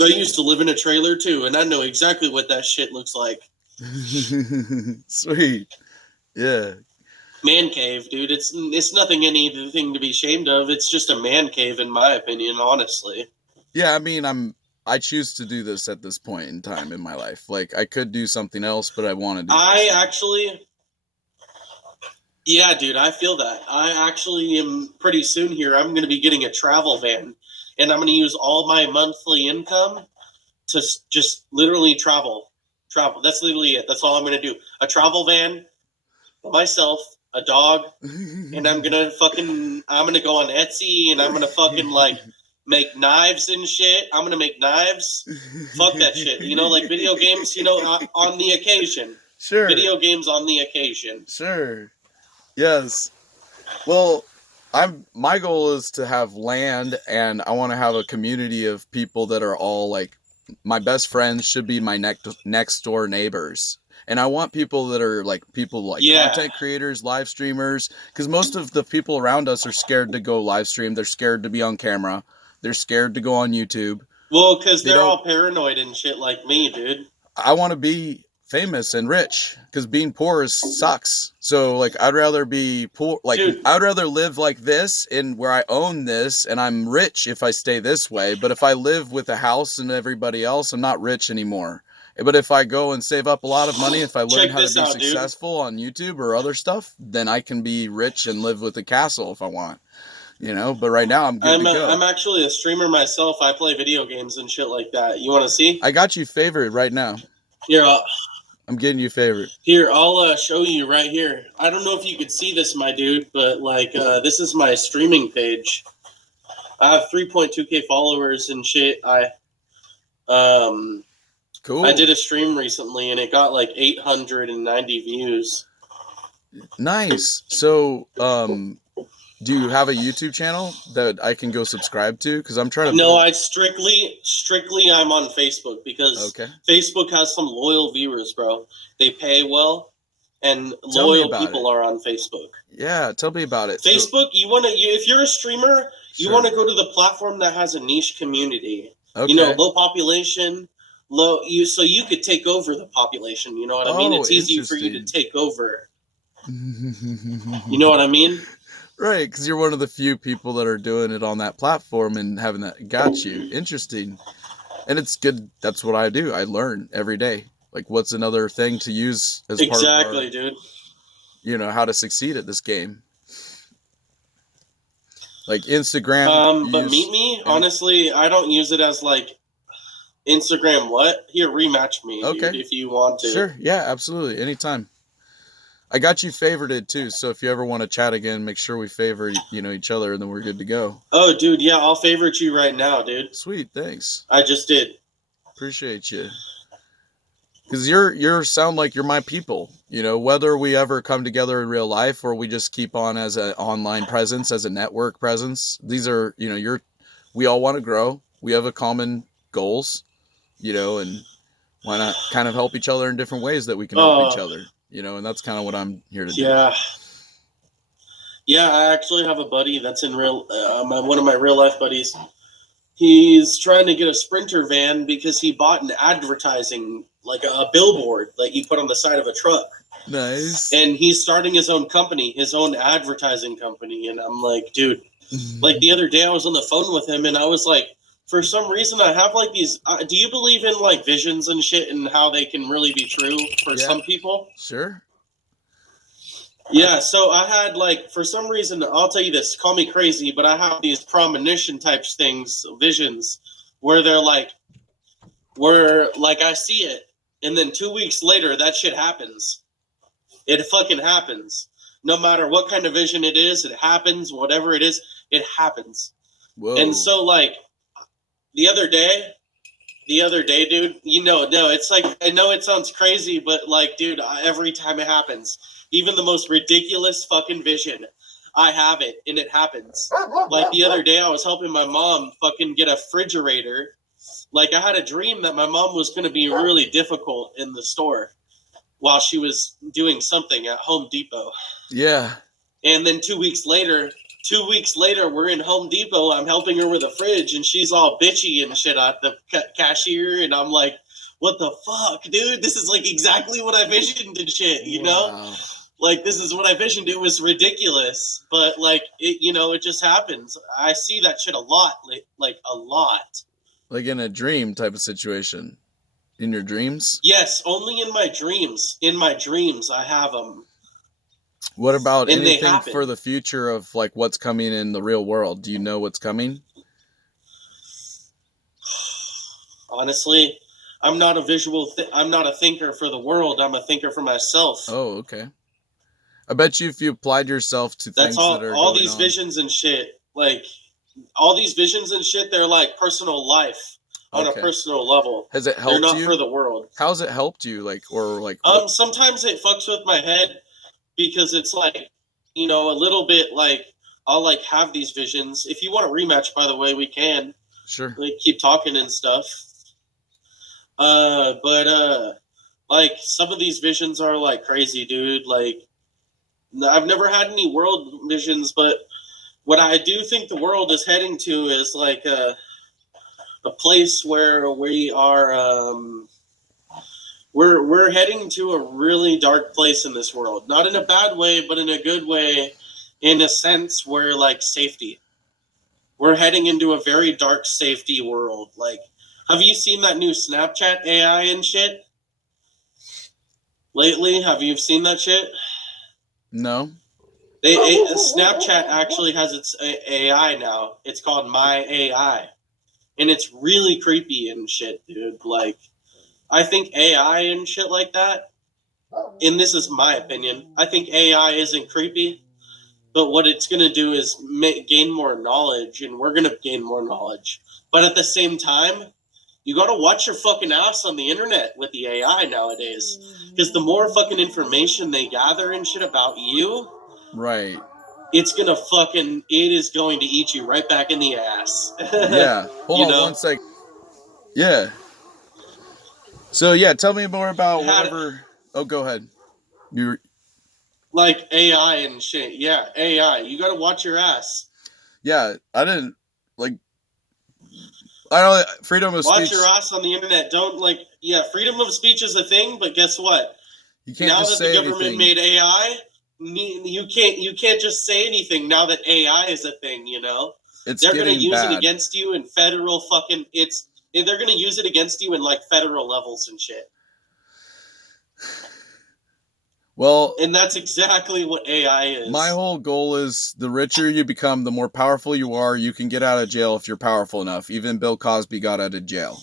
I used to live in a trailer too, and I know exactly what that shit looks like. Sweet. Yeah. Man cave, dude. It's nothing anything to be ashamed of. It's just a man cave, in my opinion, honestly. Yeah, I mean, I choose to do this at this point in time in my life. Like, I could do something else, but I want to do this. Yeah, dude, I feel that. I actually am pretty soon here. I'm going to be getting a travel van, and I'm going to use all my monthly income to just literally travel. Travel. That's literally it. That's all I'm going to do. A travel van, myself, a dog, and I'm going to go on Etsy, and I'm going to fucking, like, make knives and shit. I'm going to make knives. Fuck that shit. You know, like video games, on the occasion. Sure. Video games on the occasion. Sure. Yes. Well, my goal is to have land, and I want to have a community of people that are all like my best friends should be my next door neighbors. And I want people that are like content creators, live streamers, because most of the people around us are scared to go live stream. They're scared to be on camera. They're scared to go on YouTube. Well, because they're all paranoid and shit like me, dude. I want to be famous and rich, because being poor sucks. So, like, I'd rather be poor. Like, dude, I'd rather live like this in where I own this and I'm rich if I stay this way. But if I live with a house and everybody else, I'm not rich anymore. But if I go and save up a lot of money, if I learn how to be successful on YouTube or other stuff, then I can be rich and live with a castle if I want. But right now I'm good to go. I'm actually a streamer myself. I play video games and shit like that. You want to see? I got you favorite right now. Here, I'm getting you favorite. Here, I'll show you right here. I don't know if you could see this, my dude, but like this is my streaming page. I have 3.2K followers and shit. Cool. I did a stream recently and it got like 890 views. Nice. So, do you have a YouTube channel that I can go subscribe to? Because I'm trying to. No, I strictly I'm on Facebook because Facebook has some loyal viewers, bro. They pay well, and loyal people are on Facebook. Yeah, tell me about it. Facebook, if you're a streamer, you want to go to the platform that has a niche community. Okay. Low population, so you could take over the population. You know what I mean? It's easy for you to take over. You know what I mean? Right, because you're one of the few people that are doing it on that platform and having that. Got you. Interesting. And it's good. That's what I do. I learn every day. Like, what's another thing to use as part of Exactly, dude. How to succeed at this game. Like Instagram. But meet me. Honestly, I don't use it as like Instagram. What? Here, rematch me, dude, if you want to. Sure. Yeah, absolutely. Anytime. I got you favorited too, so if you ever want to chat again, make sure we favor each other, and then we're good to go. Oh, dude, yeah, I'll favorite you right now, dude. Sweet, thanks. I just did. Appreciate you. Because you sound like you're my people. Whether we ever come together in real life or we just keep on as an online presence, as a network presence. These are, we all want to grow. We have a common goals, and why not kind of help each other in different ways that we can help each other. And that's kind of what I'm here to do. Yeah, I actually have a buddy that's in one of my real life buddies. He's trying to get a Sprinter van because he bought an advertising, like a billboard that you put on the side of a truck. Nice. And he's starting his own company, his own advertising company. And I'm like, dude, like the other day I was on the phone with him and I was like, for some reason, I have like these. Do you believe in like visions and shit and how they can really be true for some people? Sure. Yeah. So I had like, for some reason, I'll tell you this. Call me crazy, but I have these premonition types things, visions, where they're like, I see it, and then 2 weeks later, that shit happens. It fucking happens. No matter what kind of vision it is, it happens. Whatever it is, it happens. Whoa. And so like. The other day, dude, no, it's like, I know it sounds crazy, but like, dude, every time it happens, even the most ridiculous fucking vision, I have it and it happens. Like the other day, I was helping my mom fucking get a refrigerator. Like I had a dream that my mom was going to be really difficult in the store while she was doing something at Home Depot. Yeah. And then 2 weeks later, 2 weeks later, we're in Home Depot. I'm helping her with a fridge, and she's all bitchy and shit at the cashier. And I'm like, what the fuck, dude? This is like exactly what I visioned and shit, you know? Like, this is what I visioned. It was ridiculous. But, like, it just happens. I see that shit a lot, like a lot. Like in a dream type of situation. In your dreams? Yes, only in my dreams. In my dreams, I have them. What about anything for the future of like what's coming in the real world? Do you know what's coming? Honestly, I'm not a I'm not a thinker for the world. I'm a thinker for myself. Oh, okay. I bet you if you applied yourself to things that are all these visions and shit, like all these visions and shit, they're like personal life on a personal level. Has it helped you? They're not for the world. How's it helped you? Like, or like? Sometimes it fucks with my head because it's like, a little bit like I'll like have these visions. If you want a rematch, by the way, we can. Sure. Like keep talking and stuff. But like some of these visions are like crazy, dude. Like I've never had any world visions, but what I do think the world is heading to is like a place where we are. We're heading to a really dark place in this world. Not in a bad way, but in a good way. In a sense, where like safety. We're heading into a very dark safety world. Like, have you seen that new Snapchat AI and shit? Lately, have you seen that shit? No. Snapchat actually has its AI now. It's called My AI. And it's really creepy and shit, dude. Like, I think AI and shit like that, and this is my opinion, I think AI isn't creepy, but what it's going to do is gain more knowledge, and we're going to gain more knowledge. But at the same time, you got to watch your fucking ass on the internet with the AI nowadays. Because the more fucking information they gather and shit about you, right, it is going to eat you right back in the ass. Yeah. Hold on one sec. Yeah. So yeah, tell me more about whatever. Oh, go ahead. You like AI and shit. Yeah, AI. You got to watch your ass. Yeah, I didn't like. I don't freedom of speech. Watch your ass on the internet. Don't like. Yeah, freedom of speech is a thing, but guess what? You can't now just that say the government anything. made AI, you can't just say anything now that AI is a thing. They're going to use it against you in federal fucking. They're going to use it against you in like federal levels and shit. Well, and that's exactly what AI is. My whole goal is the richer you become, the more powerful you are. You can get out of jail if you're powerful enough. Even Bill Cosby got out of jail.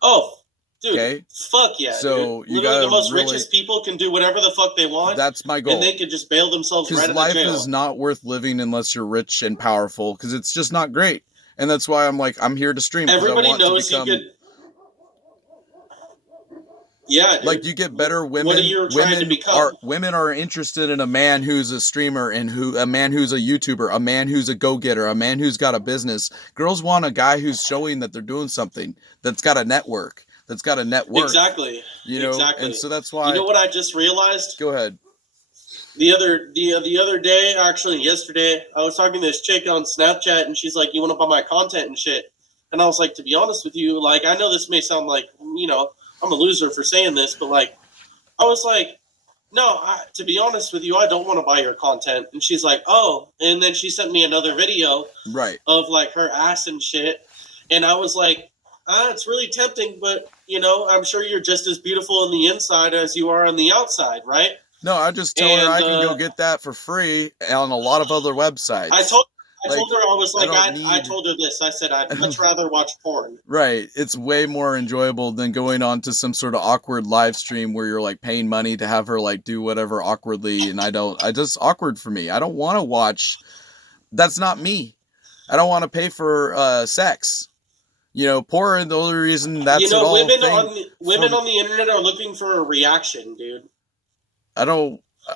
Oh, dude. Fuck yeah. So dude. Literally the most richest people can do whatever the fuck they want. That's my goal. And they can just bail themselves right out of jail. Because life is not worth living unless you're rich and powerful, because it's just not great. And that's why I'm here to stream. Everybody knows you could. Yeah, dude. Like you get better women. What are you trying to become? Women are interested in a man who's a streamer and a man who's a YouTuber, a man who's a go-getter, a man who's got a business. Girls want a guy who's showing that they're doing something, that's got a network, that's got a network. Exactly. And so that's why. You know what I just realized? Go ahead. The other day, actually yesterday, I was talking to this chick on Snapchat, and she's like, "You want to buy my content and shit?" And I was like, "To be honest with you, like I know this may sound like I'm a loser for saying this, but like, I was like, no, to be honest with you, I don't want to buy your content." And she's like, "Oh," and then she sent me another video, right, of like her ass and shit, and I was like, it's really tempting, but I'm sure you're just as beautiful on the inside as you are on the outside, right? No, I just told her I can go get that for free on a lot of other websites. I told her, I was like, I told her this. I said, I'd much rather watch porn. Right. It's way more enjoyable than going on to some sort of awkward live stream where you're like paying money to have her like do whatever awkwardly. And just awkward for me. I don't want to watch. That's not me. I don't want to pay for sex. Porn, the only reason that's all. Women on the internet are looking for a reaction, dude.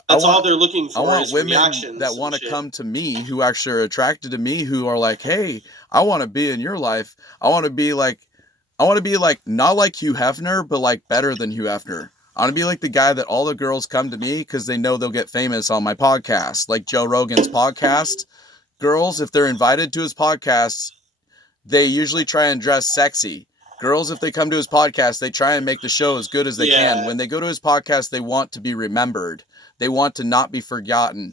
That's all they're looking for. I want is women reactions that want to come to me, who actually are attracted to me, who are like, "Hey, I want to be in your life. I want to be like not like Hugh Hefner, but like better than Hugh Hefner. I want to be like the guy that all the girls come to me because they know they'll get famous on my podcast, like Joe Rogan's podcast. girls, if they're invited to his podcast, they usually try and dress sexy. Girls, if they come to his podcast, they try and make the show as good as they can. When they go to his podcast, they want to be remembered. They want to not be forgotten.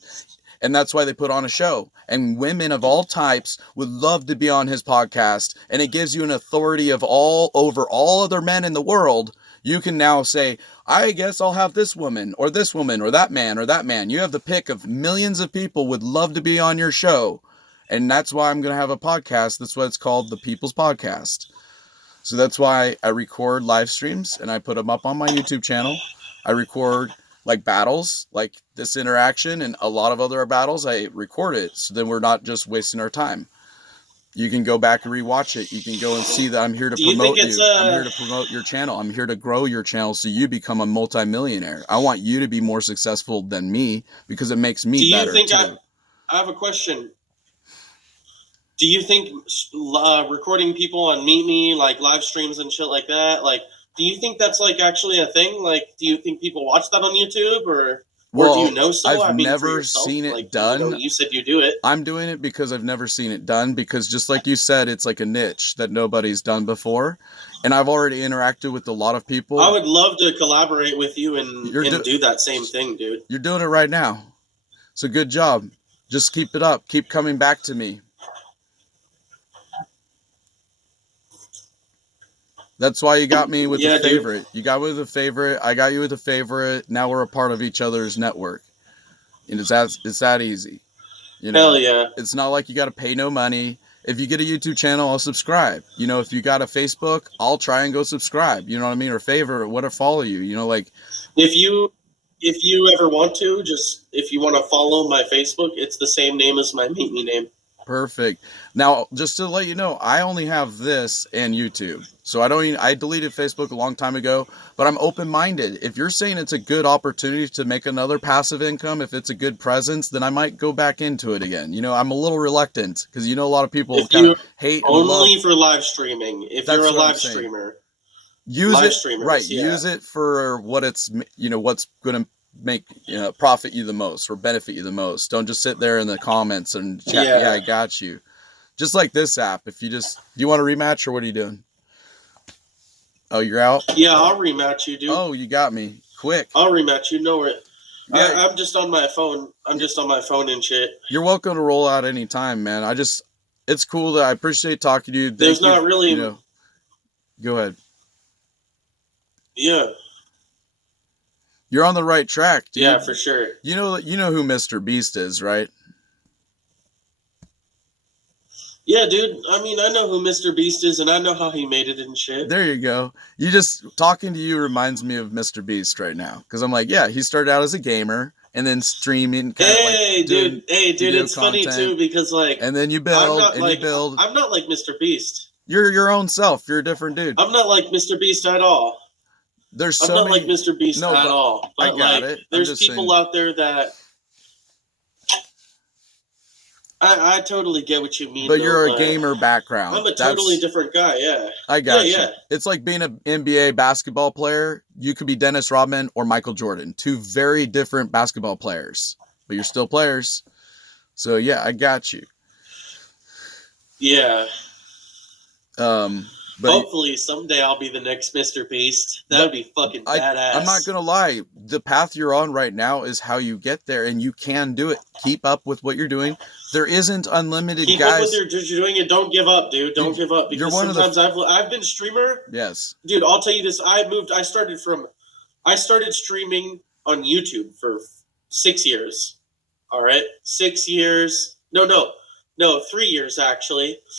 And that's why they put on a show. And women of all types would love to be on his podcast. And it gives you an authority of all over all other men in the world. You can now say, I guess I'll have this woman or that man or that man. You have the pick of millions of people would love to be on your show. And that's why I'm going to have a podcast. That's why it's called the People's Podcast. So that's why I record live streams and I put them up on my YouTube channel. I record like battles, like this interaction and a lot of other battles. I record it so then we're not just wasting our time. You can go back and rewatch it. You can go and see that I'm here to promote you. I'm here to promote your channel. I'm here to grow your channel so you become a multimillionaire. I want you to be more successful than me because it makes me better too. I have a question. Do you think recording people on Meet Me, like live streams and shit like that, like, do you think that's like actually a thing? Like, do you think people watch that on YouTube or do you know so? I've never seen it done. You said you do it. I'm doing it because I've never seen it done because just like you said, it's like a niche that nobody's done before. And I've already interacted with a lot of people. I would love to collaborate with you and do that same thing, dude. You're doing it right now. So good job. Just keep it up. Keep coming back to me. That's why you got me with a favorite. Dude. You got me with a favorite. I got you with a favorite. Now we're a part of each other's network. And it's that easy. You know, hell yeah. It's not like you got to pay no money. If you get a YouTube channel, I'll subscribe. You know, if you got a Facebook, I'll try and go subscribe. You know what I mean? Or favorite or whatever, follow you. You know, like if you ever want to, if you want to follow my Facebook, it's the same name as my Meet Me name. Perfect. Now, just to let you know, I only have this and YouTube. So I deleted Facebook a long time ago, but I'm open-minded. If you're saying it's a good opportunity to make another passive income, if it's a good presence, then I might go back into it again. You know, I'm a little reluctant because, you know, a lot of people kind of hate and only for live streaming. If you're a live streamer, use it, right. Yeah. Use it for what it's, you know, what's going to make, you know, profit you the most or benefit you the most. Don't just sit there in the comments and chat. Yeah, I got you. Just like this app. If you do you want a rematch or what are you doing? Oh, you're out? Yeah, I'll rematch you, dude. Oh, you got me. Quick. I'll rematch you. Know it. Yeah. I'm just on my phone. I'm just on my phone and shit. You're welcome to roll out anytime, man. It's cool that I appreciate talking to you. There's not really. You know, go ahead. Yeah. You're on the right track, dude. Yeah, for sure. You know who Mr. Beast is, right? Yeah, dude. I mean, I know who Mr. Beast is, and I know how he made it and shit. There you go. Talking to you reminds me of Mr. Beast right now. Because I'm like, yeah, he started out as a gamer, and then streaming. Hey, dude, it's funny, too, because, like... And then you build, you build. I'm not like Mr. Beast. You're your own self. You're a different dude. I'm not like Mr. Beast at all. I'm not like Mr. Beast at all. But I got it. There's people out there that... I totally get what you mean. But you're a gamer background. I'm a totally different guy, yeah. I got you. Yeah. It's like being an NBA basketball player. You could be Dennis Rodman or Michael Jordan. Two very different basketball players. But you're still players. So, yeah, I got you. Yeah. But hopefully someday I'll be the next Mr. Beast. That would be fucking badass. I'm not going to lie. The path you're on right now is how you get there, and you can do it. Keep up with what you're doing. There isn't unlimited guys. Keep up with what you're doing and don't give up, dude. Don't give up. Because sometimes I've been streamer. Yes. Dude, I'll tell you this. I started streaming on YouTube for 6 years. All right? 6 years. No, 3 years, actually.